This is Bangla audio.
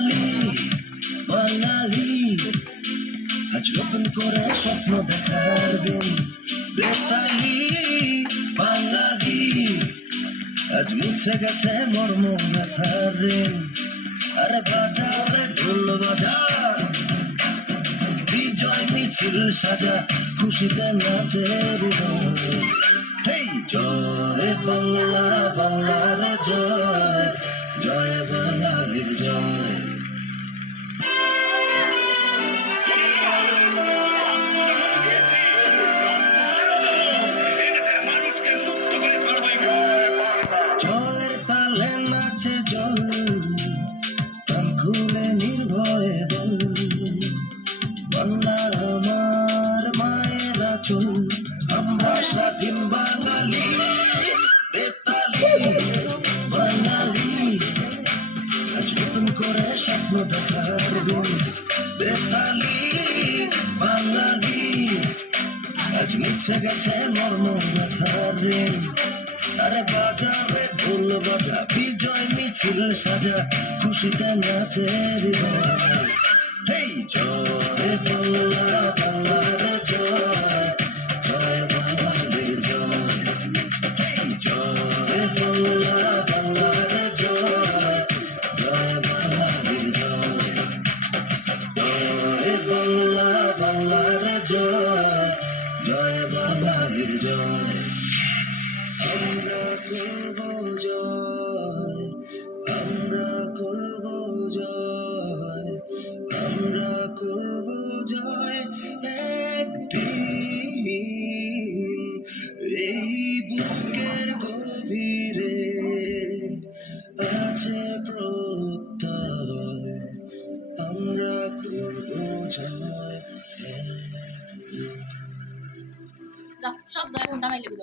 বেতালি বাঙালি, আজ নতুন করে স্বপ্ন দেখার দিন। বেতালি বাঙালি, আজ মুছে গেছে মর্ম ব্যথার ঋণ। আরে বাজারে ঢোল বাজা, বিজয় মিছিল সাজা, খুশিতে নাচে হৃদয়। হেই জয় বাংলা, বাংলার জয়, জয় বাঙালির জয়। জয়ের তালে নাচে জল, প্রাণ খুলে নির্ভয়ে বল। বাংলা আমার মায়ের আঁচল, আমরা স্বাধীন বাঙালি। বেতালি বাঙালি, আজ নতুন করে স্বপ্ন দেখার দিন। বেতালি বাঙালি, আজ মুছে গেছে মর্ম ব্যথার ঋণ। আরে বাজারে ঢোল বাজা, বিজয় মিছিল সাজা, খুশিতে নাচে হৃদয়। হেই জয় বাংলা, বাংলার জয়, জয় বাঙালির জয়। হেই জয় বাংলা, বাংলার জয়, জয় বাঙালির জয়। জয় বাংলা, বাংলার জয়, জয় বাঙালির জয়। আমরা করব জয়, আমরা করব জয়, আমরা করব জয় একদিন। এই বুকের গভীরে আছে প্রত্যয়, আমরা করব জয়। সব জায়গায়